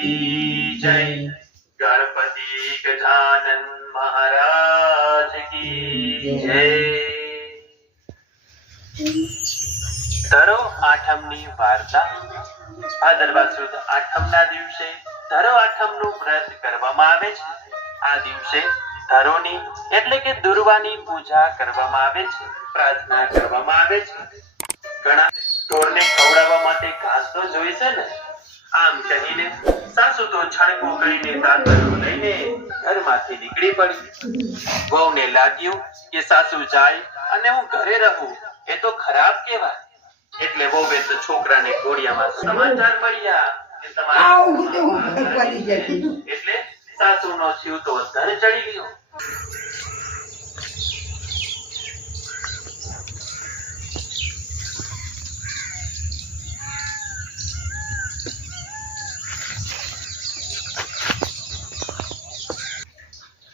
की जय। गणपति गजानन महाराज की जय। ધરો આઠમની વાર્તા। ભાદરવા સુદ આઠમના દિવસે ધરો આઠમનું વ્રત કરવામાં આવે છે। આ દિવસે ધરોની એટલે કે દુર્વાની પૂજા કરવામાં આવે છે, પ્રાર્થના કરવામાં આવે છે। ઘણા ઢોરને ખવડાવવા માટે ઘાસ તો જોઈશે ને। આમ કહીને સાસુ તો છણકો કરીને દાતરડું લઈને ઘરમાંથી નીકળી પડી। વહુને લાગ્યું કે સાસુ જાય અને હું ઘરે રહું એ તો ખરાબ કહેવાય, એટલે વહુએ તો છોકરાને ઘોડિયામાં સમાચાર મળ્યા કે તમારે, એટલે સાસુનો જીવ તો ધર ચડી ગયો।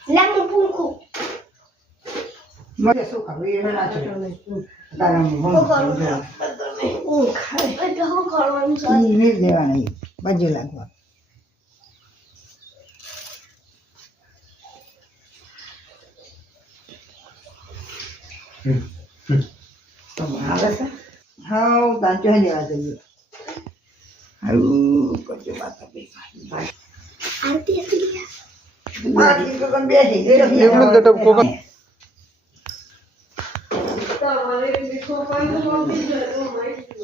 Lemon pungku. Mari su kami na ce. Dalam bom. Khai. Ada kalau Ini dewa nahi. Baju lagu. Ada sah? How tancu aja ada ni. Aduh, kerja mata besar. arti dia. Mari kita kan biasa. Dia belum tetap kokon. Tahu, ada yang di kokon tu mau pinjam, mau main.